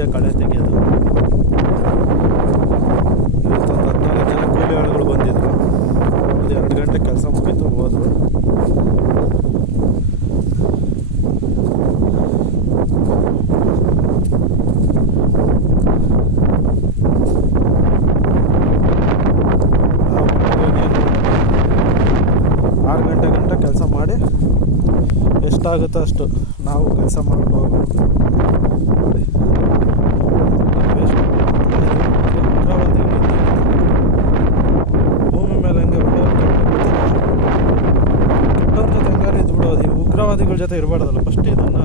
ಇದೆ ಕಳೆ ತೆಗೆಯೋದು. ಇವತ್ತೊಂದು 14 ಜನ ಕೂಲಿ ಆಳುಗಳು ಬಂದಿದ್ರು. ಅದು 2 ಗಂಟೆ ಕೆಲಸ ಮುಗೀತು, ಹೋದ್ರು. ಗಂಟೆ ಕೆಲಸ ಮಾಡಿ ಎಷ್ಟಾಗುತ್ತೋ ಅಷ್ಟು ನಾವು ಕೆಲಸ ಮಾಡ್ಕೊಂಡು ಹೋಗ್ಬೇಕು. ನೋಡಿ ಭೂಮಿ ಮೇಲೆ ಹೆಂಗೆ ಕೆಟ್ಟವ್ರ ಜೊತೆ ಹೆಂಗಾರು ಇದ್ದು ಬಿಡೋದು. ಈ ಉಗ್ರವಾದಿಗಳ ಜೊತೆ ಇರಬಾರ್ದಲ್ಲ. ಫಸ್ಟ್ ಇದನ್ನು